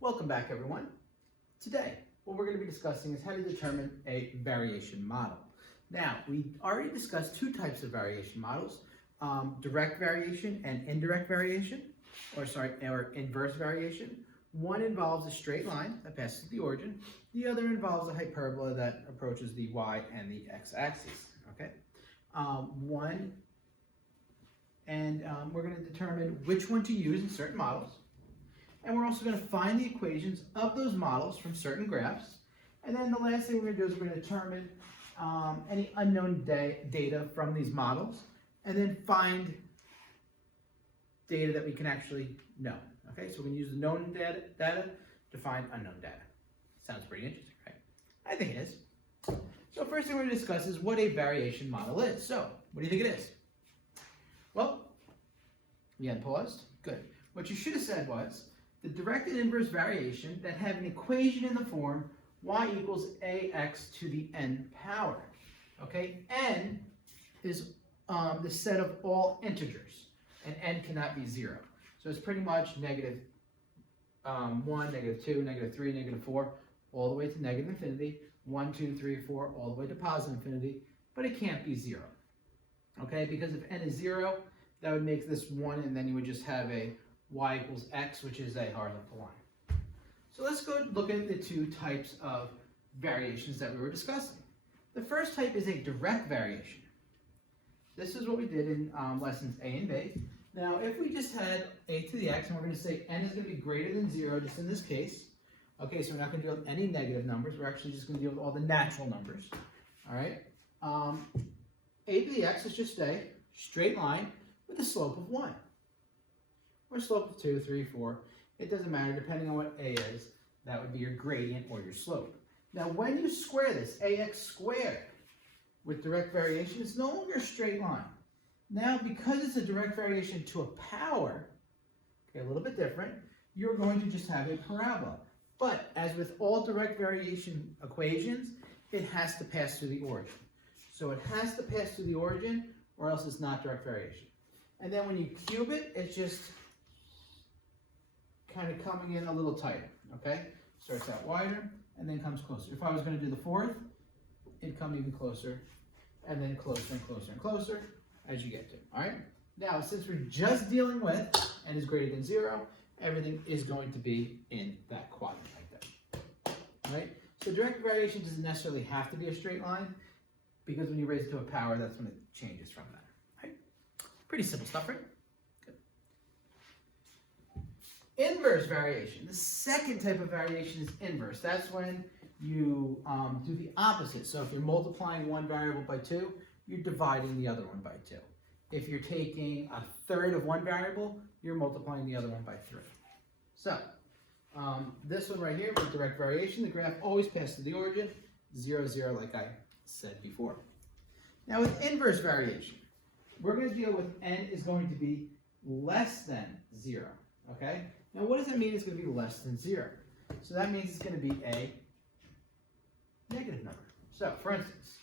Welcome back, everyone. Today, what we're going to be discussing is how to determine a variation model. Now, we already discussed two types of variation models, direct variation and indirect variation, or inverse variation. One involves a straight line that passes through the origin. The other involves a hyperbola that approaches the y and the x-axis, okay? We're going to determine which one to use in certain models. And we're also going to find the equations of those models from certain graphs. And then the last thing we're going to do is we're going to determine any unknown data from these models, and then find data that we can actually know. Okay, so we're going to use the known data to find unknown data. Sounds pretty interesting, right? I think it is. So first thing we're going to discuss is what a variation model is. So, what do you think it is? Well, you had paused? Good. What you should have said was the direct and inverse variation that have an equation in the form y equals ax to the n power. Okay, n is the set of all integers, and n cannot be 0. So it's pretty much negative 1, negative 2, negative 3, negative 4, all the way to negative infinity, 1, 2, 3, 4, all the way to positive infinity, but it can't be 0. Okay, because if n is 0, that would make this 1, and then you would just have a y equals x, which is a horizontal line. So let's go look at the two types of variations that we were discussing. The first type is a direct variation. This is what we did in lessons A and B. Now, if we just had a to the x, and we're going to say n is going to be greater than 0, just in this case. Okay, so we're not going to deal with any negative numbers. We're actually just going to deal with all the natural numbers. All right. A to the x is just a straight line with a slope of 1. Or a slope of 2, 3, 4. It doesn't matter, depending on what a is. That would be your gradient or your slope. Now, when you square this, ax squared, with direct variation, it's no longer a straight line. Now, because it's a direct variation to a power, okay, a little bit different, you're going to just have a parabola. But, as with all direct variation equations, it has to pass through the origin. So it has to pass through the origin, or else it's not direct variation. And then when you cube it, it's just kind of coming in a little tighter, okay? Starts out wider, and then comes closer. If I was going to do the fourth, it'd come even closer, and then closer and closer and closer as you get to, all right? Now, since we're just dealing with n is greater than 0, everything is going to be in that quadrant like that, all right? So direct variation doesn't necessarily have to be a straight line, because when you raise it to a power, that's when it changes from that, right? Pretty simple stuff, right? Inverse variation. The second type of variation is inverse. That's when you do the opposite. So if you're multiplying one variable by 2, you're dividing the other one by 2. If you're taking a third of one variable, you're multiplying the other one by 3. So this one right here with direct variation, the graph always passes through the origin, 0, 0, like I said before. Now with inverse variation, we're going to deal with n is going to be less than 0. Okay? Now, what does that mean it's going to be less than 0? So that means it's going to be a negative number. So, for instance,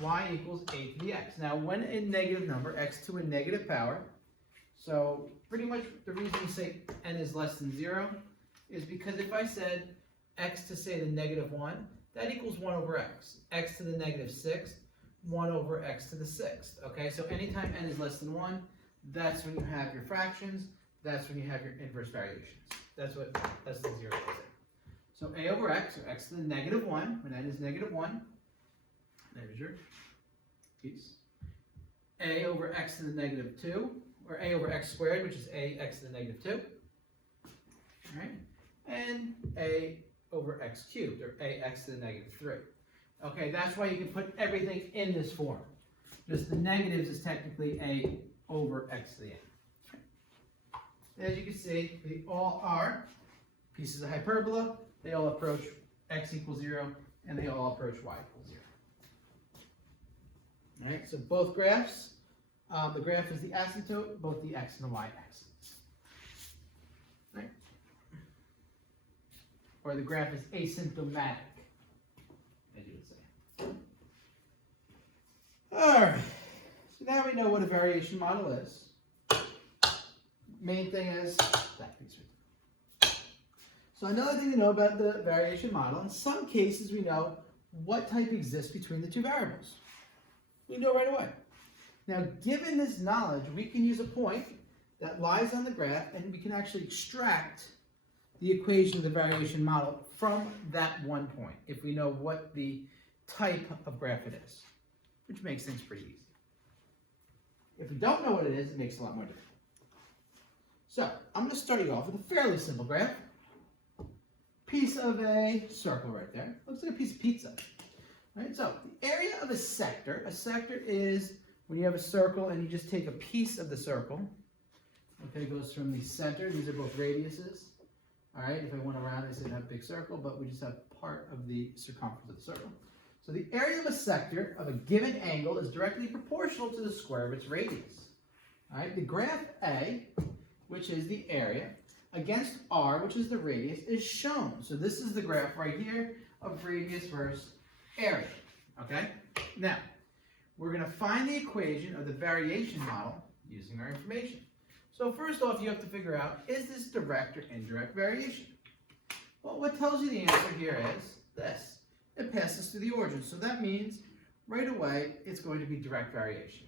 y equals a to the x. Now, when a negative number, x to a negative power, so pretty much the reason you say n is less than 0 is because if I said x to, say, the negative 1, that equals 1 over x. X to the negative 6th, 1 over x to the 6th. Okay? So anytime n is less than 1, that's when you have your fractions. That's when you have your inverse variations. That's the 0 is there. So a over x, or x to the negative 1, when n is negative 1, there's your piece. A over x to the negative 2, or a over x squared, which is a x to the negative 2. All right? And a over x cubed, or ax to the negative 3. Okay, that's why you can put everything in this form. Just the negatives is technically a over x to the n. As you can see, they all are pieces of hyperbola. They all approach x equals 0, and they all approach y equals 0. All right, so both graphs, the graph is the asymptote, both the x and the y axes. Right? Or the graph is asymptomatic, as you would say. All right, so now we know what a variation model is. Main thing is that piece right there. So another thing to know about the variation model, in some cases we know what type exists between the two variables. We know right away. Now, given this knowledge, we can use a point that lies on the graph, and we can actually extract the equation of the variation model from that one point, if we know what the type of graph it is, which makes things pretty easy. If we don't know what it is, it makes it a lot more difficult. So, I'm going to start you off with a fairly simple graph. Piece of a circle right there. Looks like a piece of pizza. Right? So, the area of a sector is when you have a circle and you just take a piece of the circle. Okay, it goes from the center. These are both radiuses. All right, if I went around, I said have a big circle, but we just have part of the circumference of the circle. So the area of a sector of a given angle is directly proportional to the square of its radius. All right, the graph A, which is the area, against R, which is the radius, is shown. So this is the graph right here of radius versus area. Okay, now we're going to find the equation of the variation model using our information. So first off, you have to figure out, is this direct or indirect variation? Well, what tells you the answer here is this. It passes through the origin. So that means right away, it's going to be direct variation.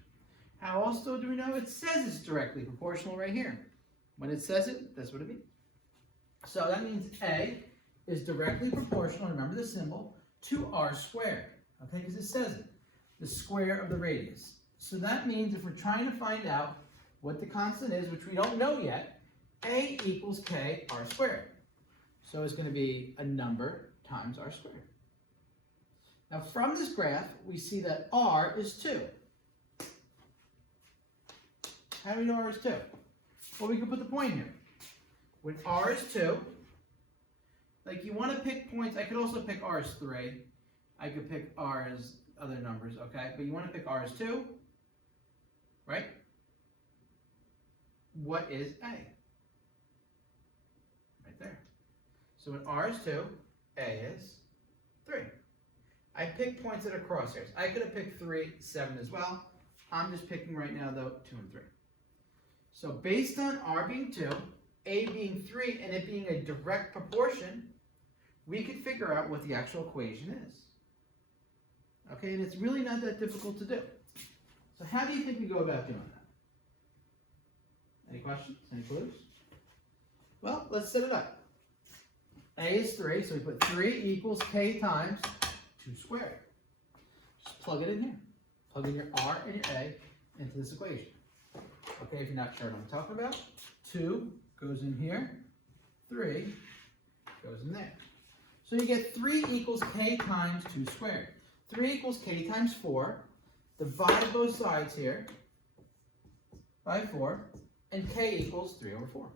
How else do we know? It says it's directly proportional right here. When it says it, that's what it means. So that means A is directly proportional, remember the symbol, to R squared. Okay, because it says it. The square of the radius. So that means if we're trying to find out what the constant is, which we don't know yet, A equals K R squared. So it's going to be a number times R squared. Now from this graph, we see that R is 2. How do we know R is 2? Well, we can put the point here. When R is 2, like you want to pick points, I could also pick R as 3. I could pick R as other numbers, okay? But you want to pick R as 2, right? What is A? Right there. So when R is 2, A is 3. I picked points that are crosshairs. I could have picked 3, 7 as well. I'm just picking right now, though, 2 and 3. So based on R being 2, A being 3, and it being a direct proportion, we could figure out what the actual equation is. Okay, and it's really not that difficult to do. So how do you think we go about doing that? Any questions? Any clues? Well, let's set it up. A is 3, so we put 3 equals K times 2 squared. Just plug it in here. Plug in your R and your A into this equation. Okay, if you're not sure what I'm talking about, 2 goes in here, 3 goes in there. So you get 3 equals K times 2 squared. 3 equals K times 4. Divide both sides here by 4, and K equals 3 over 4.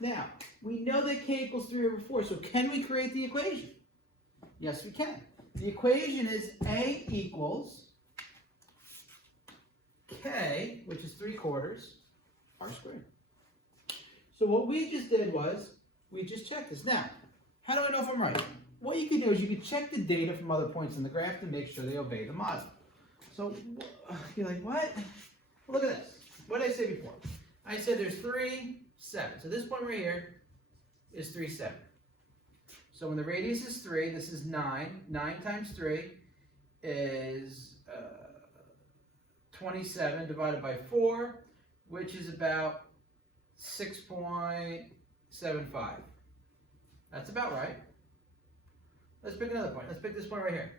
Now, we know that K equals 3 over 4, so can we create the equation? Yes, we can. The equation is A equals K, which is 3/4, R squared. So what we just did was, we just checked this. Now, how do I know if I'm right? What you can do is you can check the data from other points in the graph to make sure they obey the model. So, you're like, what? Well, look at this. What did I say before? I said there's 3, 7. So this point right here is 3, 7. So when the radius is 3, this is 9. 9 times 3 is 27 divided by 4, which is about 6.75. That's about right. Let's pick another point. Let's pick this point right here.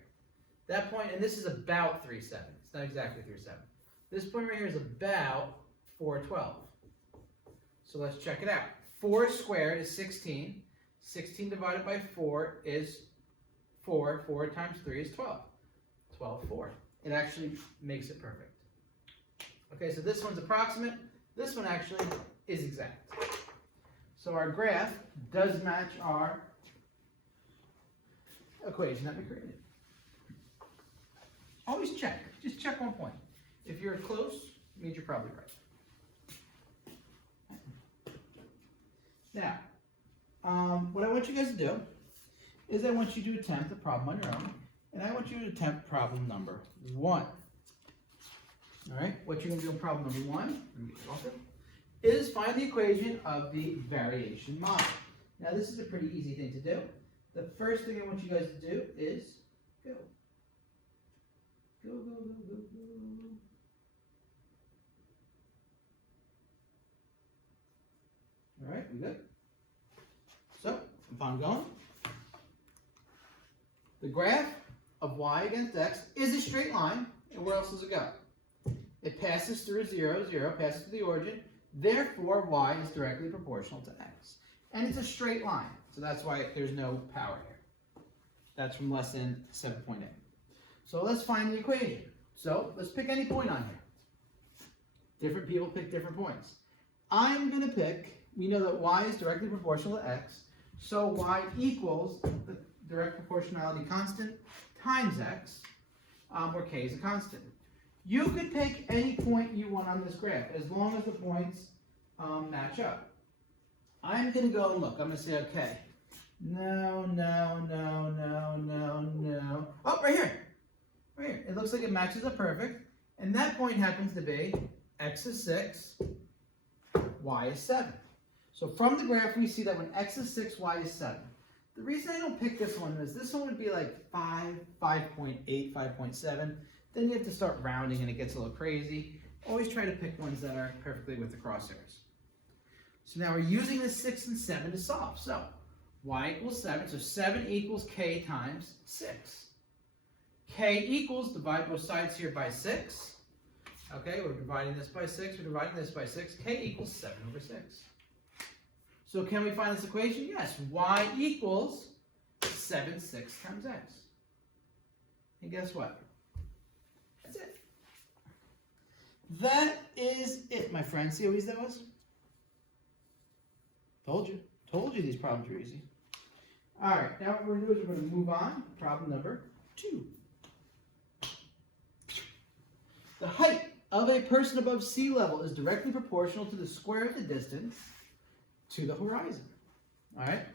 That point, and this is about 3, 7. It's not exactly 3, 7. This point right here is about 412. So let's check it out. 4 squared is 16. 16 divided by 4 is 4. 4 times 3 is 12. 12, 4. It actually makes it perfect. Okay, so this one's approximate. This one actually is exact. So our graph does match our equation that we created. Always check. Just check one point. If you're close, it means you're probably right. Now, what I want you guys to do is I want you to attempt a problem on your own, and I want you to attempt problem number 1. All right, what you're going to do in problem number 1 is find the equation of the variation model. Now this is a pretty easy thing to do. The first thing I want you guys to do is go. Go, go, go, go, go. All right, we good? So, if I'm going, the graph of y against x is a straight line, and where else does it go? It passes through 0, 0, passes through the origin, therefore y is directly proportional to x. And it's a straight line, so that's why there's no power here. That's from lesson 7.8. So let's find the equation. So let's pick any point on here. Different people pick different points. I'm going to pick, we know that y is directly proportional to x, so y equals the direct proportionality constant times x, where k is a constant. You could pick any point you want on this graph, as long as the points match up. I'm going to go and look. I'm going to say, okay, no, no, no, no, no, no. Oh, right here. Right here. It looks like it matches up perfect. And that point happens to be x is 6, y is 7. So from the graph, we see that when x is 6, y is 7. The reason I don't pick this one is this one would be like 5, 5.8, 5.7. Then you have to start rounding and it gets a little crazy. Always try to pick ones that are perfectly with the crosshairs. So now we're using the 6 and 7 to solve. So y equals 7, so 7 equals k times 6. K equals, divide both sides here by 6. Okay, we're dividing this by 6, we're dividing this by 6. K equals 7 over 6. So can we find this equation? Yes, y equals 7 6 times x. And guess what? That's it. That is it, my friends. See how easy that was? Told you. Told you these problems were easy. All right, now what we're going to do is we're going to move on. Problem number 2. The height of a person above sea level is directly proportional to the square of the distance to the horizon. All right?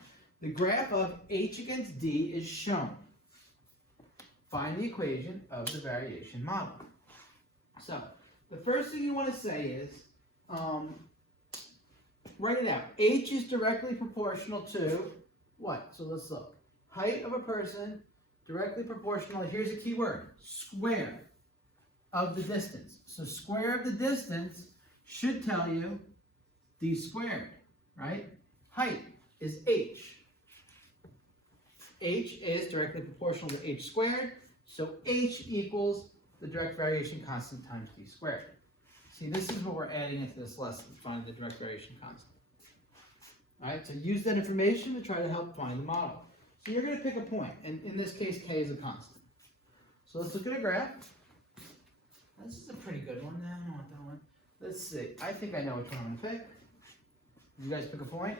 The graph of h against d is shown. Find the equation of the variation model. So, the first thing you want to say is, write it out. H is directly proportional to what? So let's look. Height of a person, directly proportional, here's a key word, square of the distance. So square of the distance should tell you d squared, right? Height is h. H is directly proportional to h squared, so h equals the direct variation constant times d squared. See, this is what we're adding into this lesson, to find the direct variation constant. All right, so use that information to try to help find the model. So you're going to pick a point, and in this case, k is a constant. So let's look at a graph. This is a pretty good one. No, I don't want that one. Let's see. I think I know which one I'm going to pick. You guys pick a point.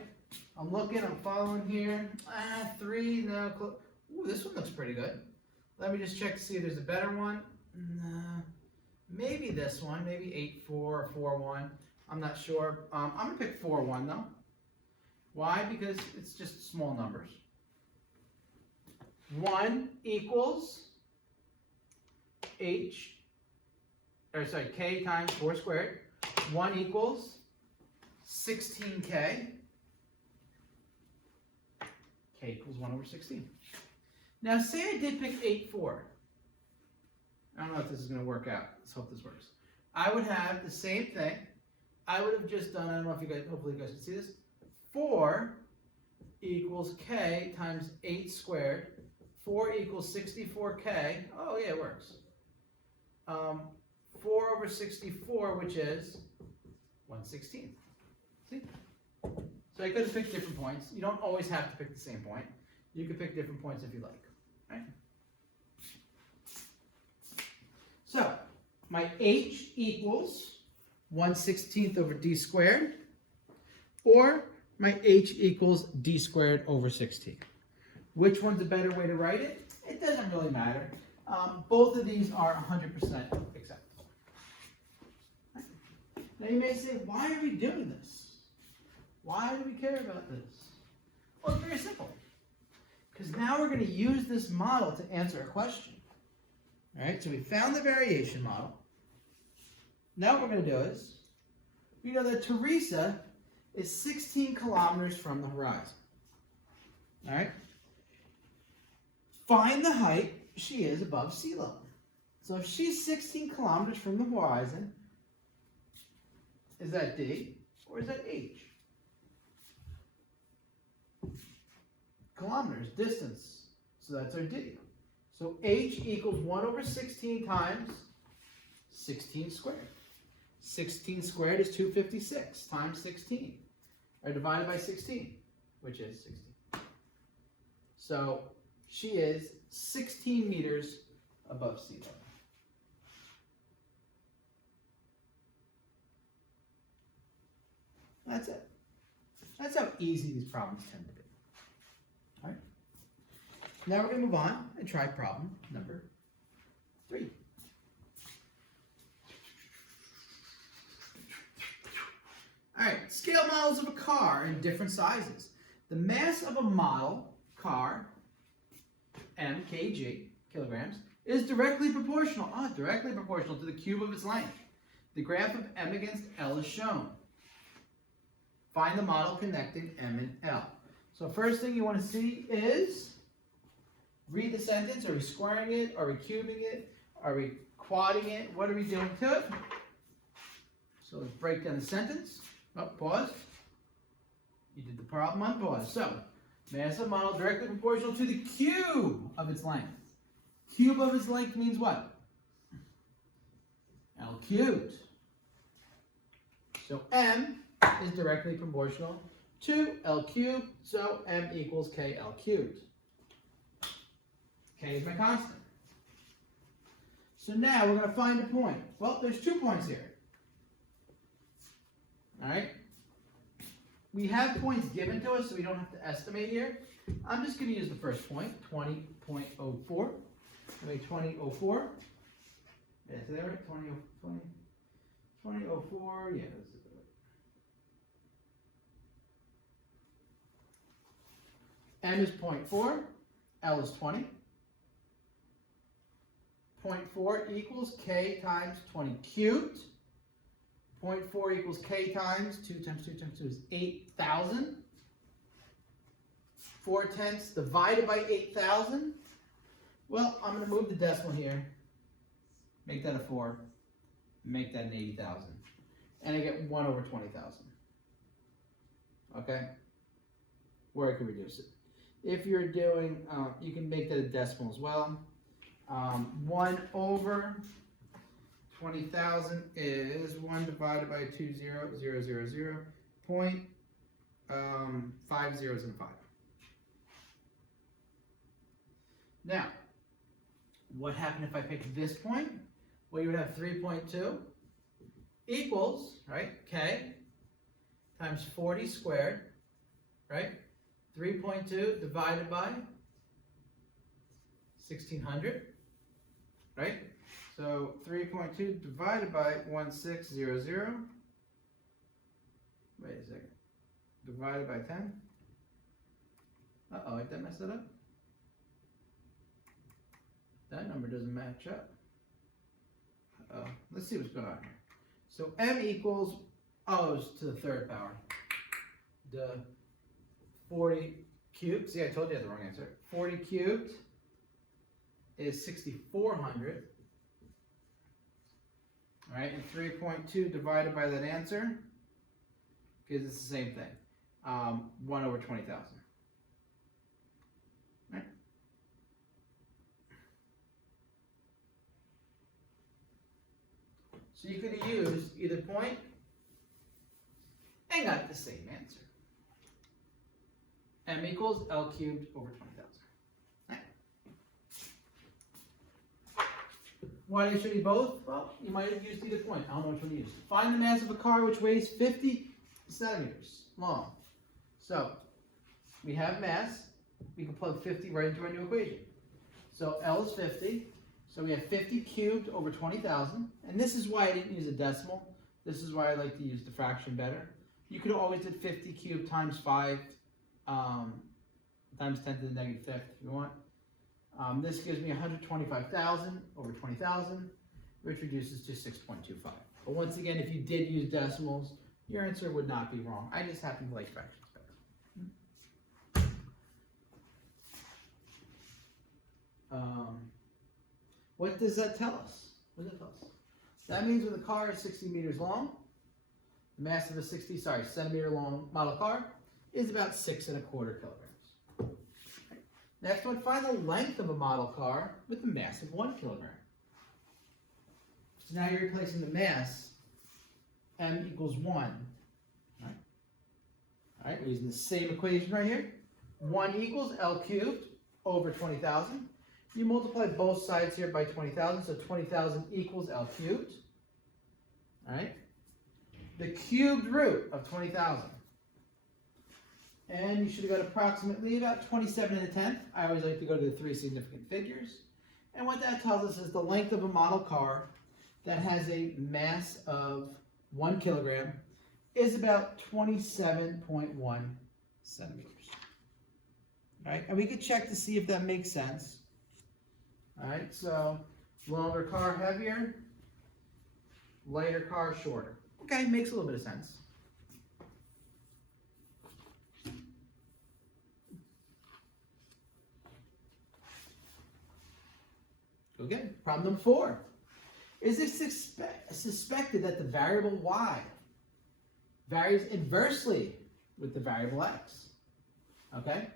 I'm looking, I'm following here. 3, no. Ooh, this one looks pretty good. Let me just check to see if there's a better one. No. Maybe this one, maybe 8-4 or 4-1. I'm not sure. I'm going to pick 4-1 though. Why? Because it's just small numbers. 1 equals k times 4 squared. 1 equals 16k. K equals 1 over 16. Now say I did pick 8-4. I don't know if this is going to work out. Let's hope this works. I would have the same thing. I would have just done, I don't know if you guys, hopefully you guys can see this. 4 equals k times 8 squared. 4 equals 64k. Oh yeah, it works. 4 over 64, which is 1/16. See? So I could have picked different points. You don't always have to pick the same point. You can pick different points if you like. Right? So my h equals 1/16 over d squared, or my h equals d squared over 16. Which one's a better way to write it? It doesn't really matter. Both of these are 100% acceptable. Now you may say, why are we doing this? Why do we care about this? Well, it's very simple. Because now we're going to use this model to answer a question. All right, so we found the variation model. Now what we're going to do is, we know that Teresa is 16 kilometers from the horizon. All right. Find the height she is above sea level. So if she's 16 kilometers from the horizon, is that D or is that H? Kilometers, distance. So that's our D. So H equals 1 over 16 times 16 squared. 16 squared is 256 times 16. Or divided by 16, which is 16. So she is 16 meters above sea level. That's it. That's how easy these problems tend to be. All right. Now we're going to move on and try problem number 3. All right, scale models of a car in different sizes. The mass of a model car, m kg, kilograms, is directly proportional to the cube of its length. The graph of m against L is shown. Find the model connecting m and L. So first thing you want to see is, read the sentence. Are we squaring it? Are we cubing it? Are we quadding it? What are we doing to it? So let's break down the sentence. Oh, pause. You did the problem on pause. So, mass of model directly proportional to the cube of its length. Cube of its length means what? L cubed. So m is directly proportional to L cubed, so m equals KL cubed. K is my constant. So now we're going to find a point. Well, there's 2 points here. All right? We have points given to us, so we don't have to estimate here. I'm just going to use the first point, 20.04. Make 20.04. Yeah, so there, 20.04. Yeah, that's it. M is 0.4, L is 20. 0.4 equals K times 20 cubed. 0.4 equals K times 2 times 2 times 2 is 8,000. 4/10 divided by 8,000. Well, I'm going to move the decimal here. Make that a 4. Make that an 80,000. And I get 1 over 20,000. Okay? Where I can reduce it. If you're doing, you can make that a decimal as well. 1 over 20,000 is 1 divided by 2,0,0,0,0, point 5 zeros and 5. Now, what happened if I picked this point? Well, you would have 3.2 equals, right, K times 40 squared, right? 3.2 divided by 1,600, right? So 3.2 divided by 1600, wait a second, divided by 10. Uh-oh, did I mess that up? That number doesn't match up. Uh-oh, let's see what's going on here. So m equals, oh, it's to the third power. The 40 cubed, see I told you I had the wrong answer. 40 cubed is 6,400. All right, and 3.2 divided by that answer gives us the same thing. 1 over 20,000. Right? So you could have used either point and got the same answer. M equals L cubed over 20,000. Right. Why did I show you both? Well, you might have used either point. I don't know which one you used. Find the mass of a car which weighs 50 centimeters long. So, we have mass. We can plug 50 right into our new equation. So, L is 50. So, we have 50 cubed over 20,000. And this is why I didn't use a decimal. This is why I like to use the fraction better. You could have always did 50 cubed times 5 times 10 to the negative 5th if you want. This gives me 125,000 over 20,000, which reduces to 6.25. But once again, if you did use decimals, your answer would not be wrong. I just happen to like fractions better. What does that tell us? What does that tell us? That means when the car is 60 meters long, the mass of a centimeter long model car is about 6¼ kilograms. Next one, find the length of a model car with a mass of 1 kilogram. So now you're replacing the mass, m equals 1. All right, we're using the same equation right here. 1 equals L cubed over 20,000. You multiply both sides here by 20,000, so 20,000 equals L cubed. All right, the cubed root of 20,000. And you should have got approximately about 27 1/10. I always like to go to the 3 significant figures. And what that tells us is the length of a model car that has a mass of 1 kilogram is about 27.1 centimeters. All right, and we could check to see if that makes sense. All right, so longer car, heavier, lighter car, shorter. Okay, makes a little bit of sense. Okay, problem number 4. Is it suspected that the variable y varies inversely with the variable x? Okay?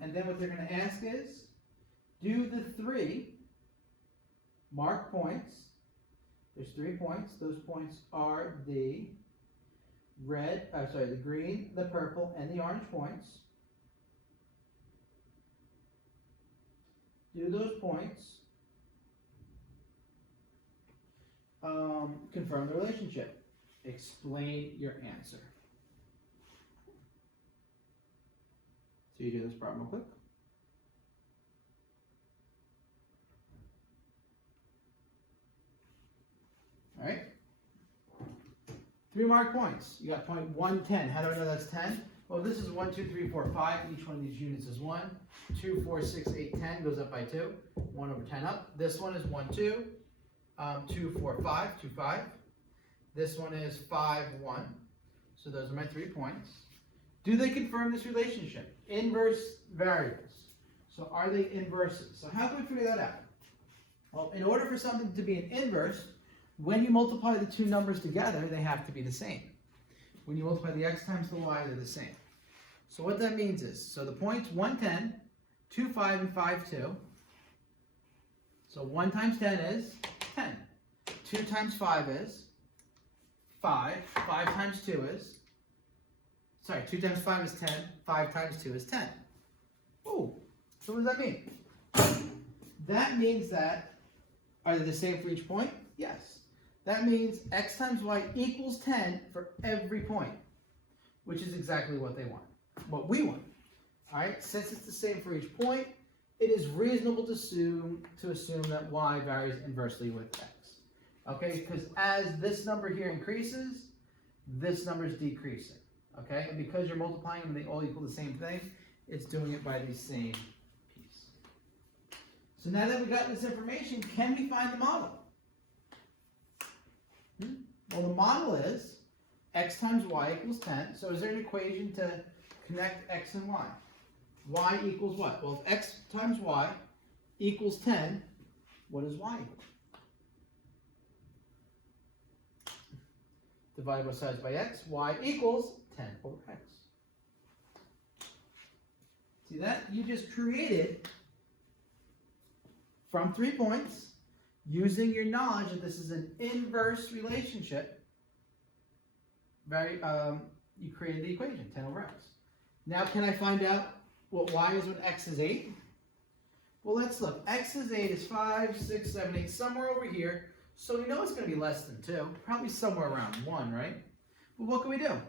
And then what they're going to ask is, do the 3 mark points. There's 3 points. Those points are the the green, the purple, and the orange points. Do those points confirm the relationship? Explain your answer. So you do this problem real quick. All right. 3 mark points. You got point 1, 10. How do I know that's 10? Well, this is 1, 2, 3, 4, 5. Each one of these units is 1. 2, 4, 6, 8, 10 goes up by 2. 1 over 10 up. This one is 1, 2. 2, 4, 5. 2, 5. This one is 5, 1. So those are my 3 points. Do they confirm this relationship? Inverse variables. So are they inverses? So how can we figure that out? Well, in order for something to be an inverse, when you multiply the 2 numbers together, they have to be the same. When you multiply the x times the y, they're the same. So what that means is, so the points 1, 10, 2, 5, and 5, 2. So 1 times 10 is 10. 2 times 5 is 5. 5 times 2 is, 2 times 5 is 10. 5 times 2 is 10. Oh, so what does that mean? That means that, are they the same for each point? Yes. That means x times y equals 10 for every point, which is exactly what they want, what we want. All right, since it's the same for each point, it is reasonable to assume that y varies inversely with x. Okay, because as this number here increases, this number is decreasing. Okay, and because you're multiplying them and they all equal the same thing, it's doing it by the same piece. So now that we've gotten this information, can we find the model? Well, the model is x times y equals 10. So is there an equation to connect x and y? Y equals what? Well, if x times y equals 10, what does y equal? Divide both sides by x, y equals 10 over x. See that? You just created, from 3 points, using your knowledge that this is an inverse relationship, you created the equation, 10 over x. Now can I find out what y is when x is 8? Well, let's look. X is 8 is 5, 6, 7, 8, somewhere over here. So we know it's going to be less than 2, probably somewhere around 1, right? Well, what can we do?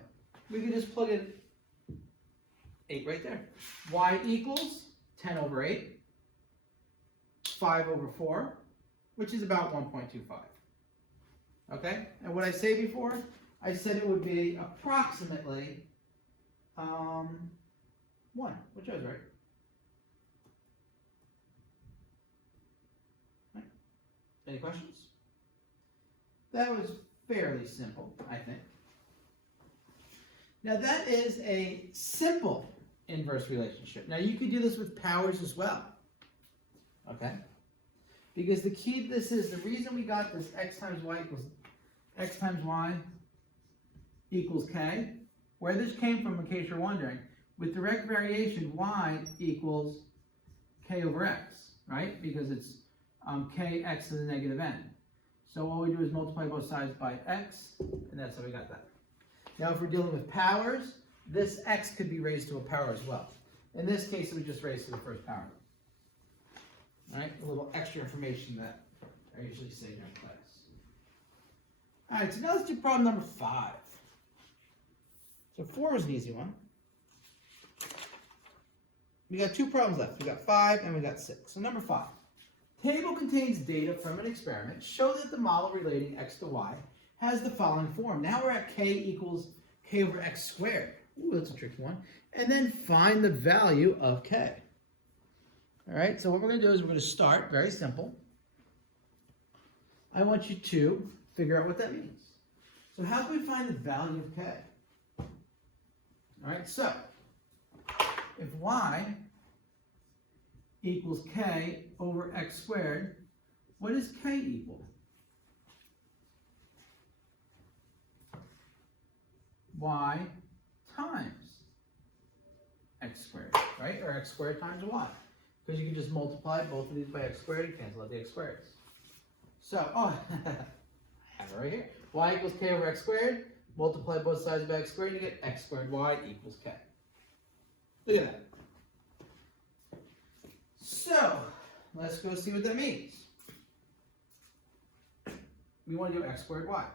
We can just plug in 8 right there. Y equals 10 over 8, 5 over 4, which is about 1.25. Okay? And what I say before, I said it would be approximately 1, which I was right. Any questions? That was fairly simple, I think. Now that is a simple inverse relationship. Now you could do this with powers as well. okay? Because the key to this is, the reason we got this x times y equals k, where this came from in case you're wondering, with direct variation, y equals k over x, right? Because it's kx to the negative n. So all we do is multiply both sides by x, and that's how we got that. Now if we're dealing with powers, this x could be raised to a power as well. In this case, it would just raise to the first power. All right, a little extra information that I usually say during class. All right, so now let's do problem number 5. So 4 is an easy one. We got 2 problems left. We got 5 and we got 6. So number 5. Table contains data from an experiment. Show that the model relating x to y has the following form. Now we're at k equals k over x squared. Ooh, that's a tricky one. And then find the value of k. All right, so what we're going to do is we're going to start, very simple. I want you to figure out what that means. So how can we find the value of k? All right, so if y equals k over x squared, what does k equal? Y times x squared, right? Or x squared times y. Because you can just multiply both of these by x squared, you cancel out the x squareds. So, I have it right here. Y equals k over x squared, multiply both sides by x squared, you get x squared y equals k. Look at that. So, let's go see what that means. We want to do x squared y.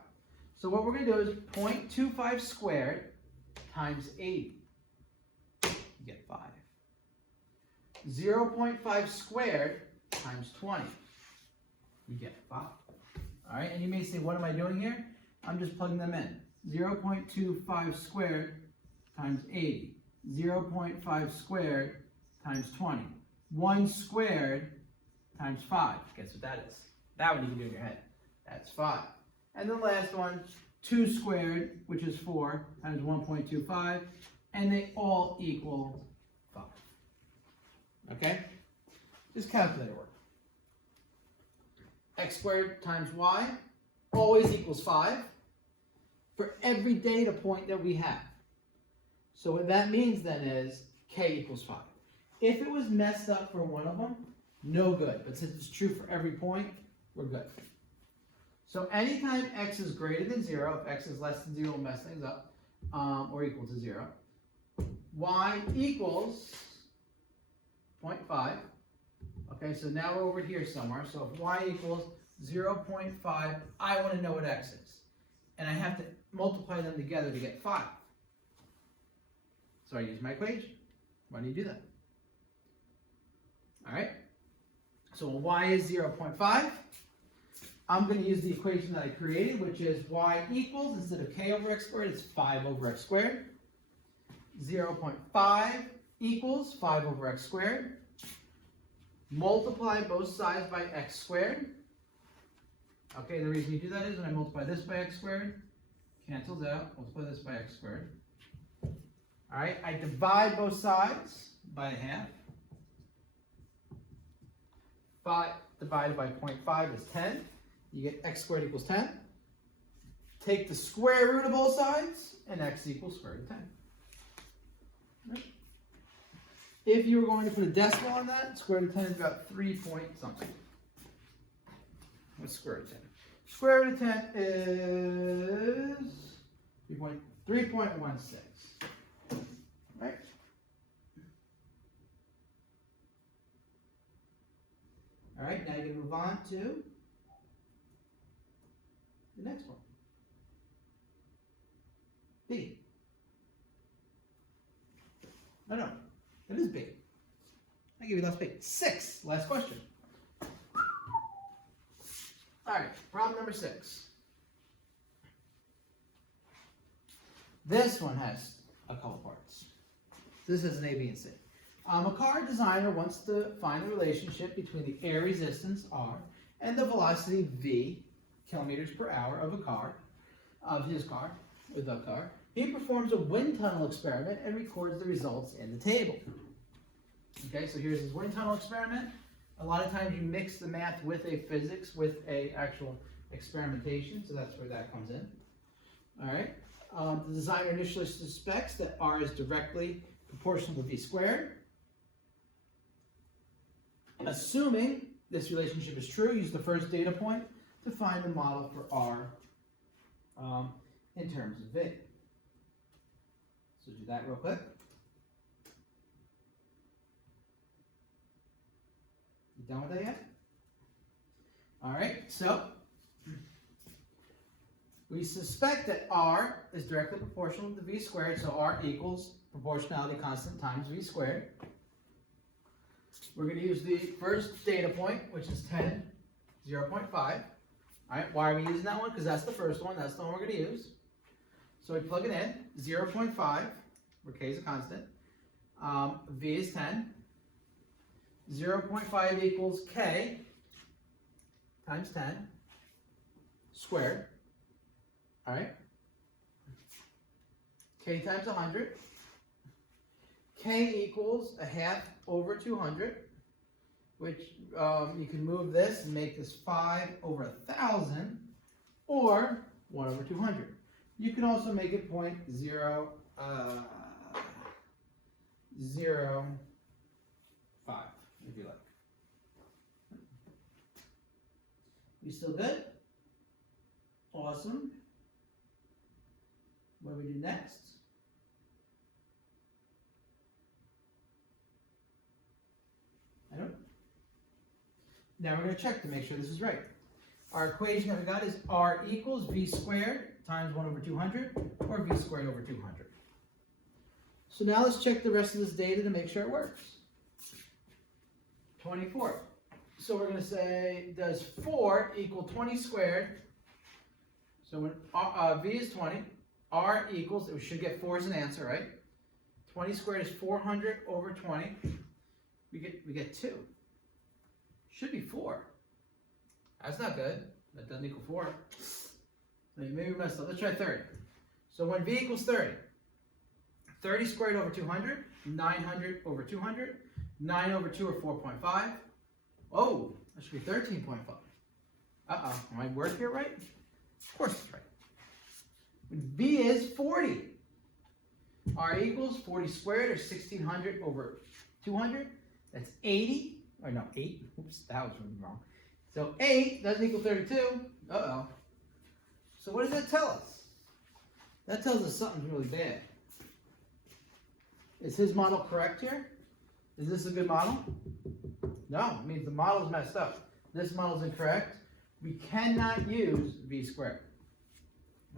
So what we're going to do is 0.25 squared times 80. You get 5. 0.5 squared times 20. You get 5. All right, and you may say, what am I doing here? I'm just plugging them in. 0.25 squared times 80. 0.5 squared times 20. 1 squared times 5. Guess what that is? That one you can do in your head. That's 5. And the last one, 2 squared, which is 4, times 1.25. And they all equal 5. Okay? Just calculator work. X squared times y always equals 5 for every data point that we have. So what that means then is k equals 5. If it was messed up for one of them, no good. But since it's true for every point, we're good. So anytime x is greater than 0, if x is less than 0, we'll mess things up, or equal to 0, y equals 0.5. Okay, so now we're over here somewhere. So if y equals 0.5, I want to know what x is. And I have to multiply them together to get 5. So I use my equation. Why do you do that? All right. So when y is 0.5, I'm going to use the equation that I created, which is y equals, instead of k over x squared, it's 5 over x squared. 0.5 equals 5 over x squared. Multiply both sides by x squared. Okay, the reason you do that is when I multiply this by x squared, cancels out, multiply this by x squared. All right, I divide both sides by a half. 5 divided by 0.5 is 10. You get x squared equals 10. Take the square root of both sides, and x equals square root of 10. Right. If you were going to put a decimal on that, square root of 10 is about 3 point something. What's square root of 10? Square root of 10 is 3.16. Right? All right, now you can move on to the next one. B. No, it is B. I give you last B. 6, last question. All right, problem number 6. This one has a couple parts. This is an A, B, and C. A car designer wants to find the relationship between the air resistance, R, and the velocity, V, kilometers per hour of his car. He performs a wind tunnel experiment and records the results in the table. Okay, so here's his wind tunnel experiment. A lot of times you mix the math with a physics, with a actual experimentation, so that's where that comes in. All right. The designer initially suspects that R is directly proportional to V squared. Assuming this relationship is true, use the first data point to find the model for R in terms of V. So do that real quick. You done with that yet? All right, so we suspect that R is directly proportional to V squared, so R equals proportionality constant times V squared. We're going to use the first data point, which is 10, 0.5. All right, why are we using that one? Because that's the first one. That's the one we're going to use. So we plug it in, 0.5, where K is a constant. V is 10. 0.5 equals K times 10 squared. All right. K times 100. K equals a half over 200, which you can move this and make this 5 over 1,000, or 1 over 200. You can also make it 0.005, if you like. You still good? Awesome. What do we do next? Now we're going to check to make sure this is right. Our equation that we got is R equals V squared times 1 over 200, or V squared over 200. So now let's check the rest of this data to make sure it works. 24. So we're going to say, does 4 equal 20 squared? So when V is 20, R equals, we should get 4 as an answer, right? 20 squared is 400 over 20. We get 2. Should be 4. That's not good. That doesn't equal 4. Maybe we messed up. Let's try 30. So when V equals 30, 30 squared over 200, 900 over 200, 9 over 2 or 4.5. Oh, that should be 13.5. Uh-oh, am I word here right? Of course it's right. When V is 40, R equals 40 squared or 1600 over 200. That's 80. Or no, 8. Oops, that was really wrong. So 8 doesn't equal 32. Uh-oh. So what does that tell us? That tells us something's really bad. Is his model correct here? Is this a good model? No, it means the model's messed up. This model's incorrect. We cannot use V squared.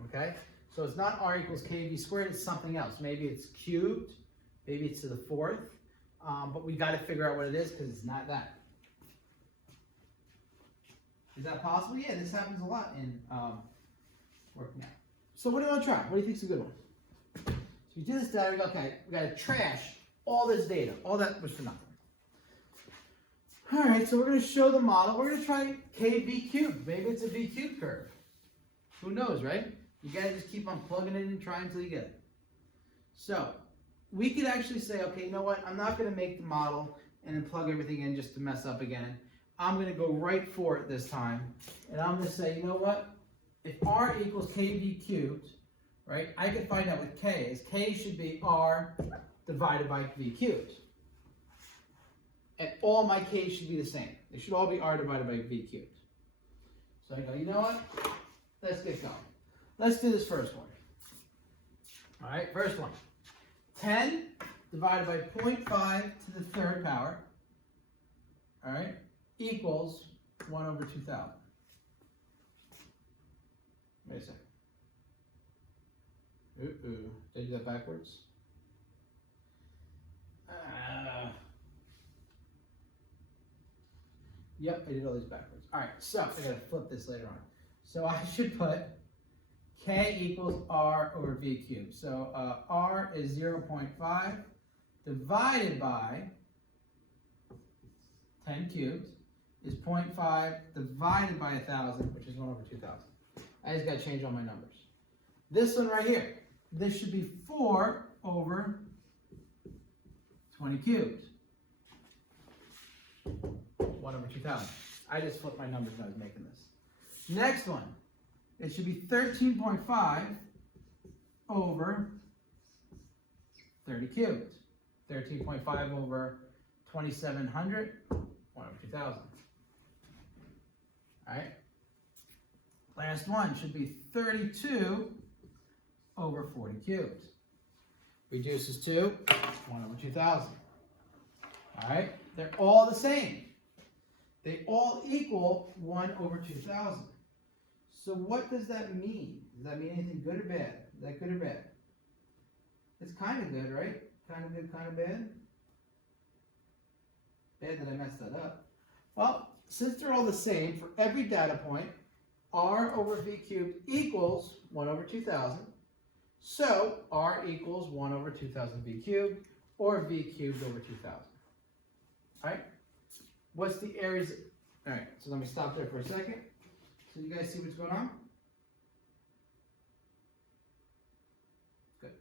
Okay? So it's not R equals KV squared, it's something else. Maybe it's cubed, maybe it's to the 4th. But we got to figure out what it is because it's not that. Is that possible? Yeah, this happens a lot in working out. So what do you want to try? What do you think is a good one? So we do this data, we go, okay, we got to trash all this data. All that was for nothing. All right, so we're going to show the model. We're going to try KV cubed. Maybe it's a V cubed curve. Who knows, right? You got to just keep on plugging it in and trying until you get it. So we could actually say, okay, you know what? I'm not going to make the model and then plug everything in just to mess up again. I'm going to go right for it this time. And I'm going to say, you know what? If R equals KV cubed, right, I can find out what K is. K should be R divided by V cubed. And all my K's should be the same. They should all be R divided by V cubed. So I go, you know what? Let's get going. Let's do this first one. All right, first one. 10 divided by 0.5 to the 3rd power, all right, equals 1 over 2,000. Wait a second. Did I do that backwards? Yep, I did all these backwards. All right, so I gotta flip this later on. So I should put K equals R over V cubed. So R is 0.5 divided by 10 cubed is 0.5 divided by 1,000, which is 1 over 2,000. I just got to change all my numbers. This one right here, this should be 4 over 20 cubed. 1 over 2,000. I just flipped my numbers when I was making this. Next one, it should be 13.5 over 30 cubed. 13.5 over 2,700, 1 over 2,000. All right. Last one should be 32 over 40 cubed. Reduces to 1 over 2,000. All right. They're all the same. They all equal 1 over 2,000. So what does that mean? Does that mean anything good or bad? Is that good or bad? It's kind of good, right? Kind of good, kind of bad? Bad that I messed that up. Well, since they're all the same, for every data point, r over v cubed equals 1 over 2,000. So r equals 1 over 2,000 v cubed, or v cubed over 2,000. All right? What's the areas? All right, so let me stop there for a second. So you guys see what's going on? Good.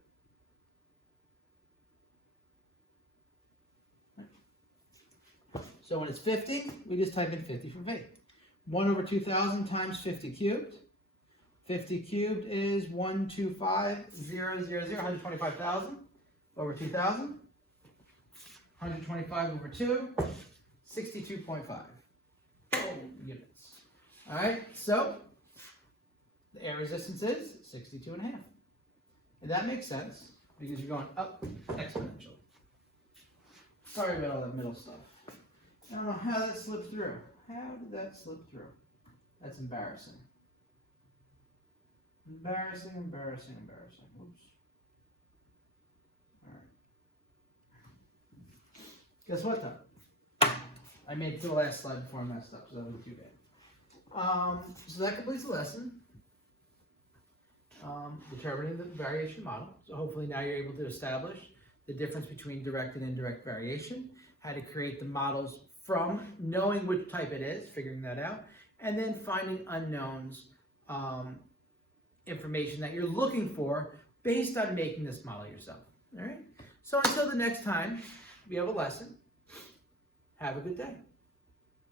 So when it's 50, we just type in 50 for v. 1 over 2,000 times 50 cubed. 50 cubed is 125,000, 125,000 over 2,000. 125 over 2, 62.5 units. All right, so the air resistance is 62.5. And that makes sense because you're going up exponentially. Sorry about all that middle stuff. I don't know how that slipped through. How did that slip through? That's embarrassing. Embarrassing, embarrassing, embarrassing. Oops. All right. Guess what though? I made it to the last slide before I messed up, so that wasn't too bad. So that completes the lesson. Determining the variation model. So hopefully now you're able to establish the difference between direct and indirect variation, how to create the models from knowing which type it is, figuring that out, and then finding unknowns, information that you're looking for based on making this model yourself. All right? So until the next time we have a lesson, have a good day.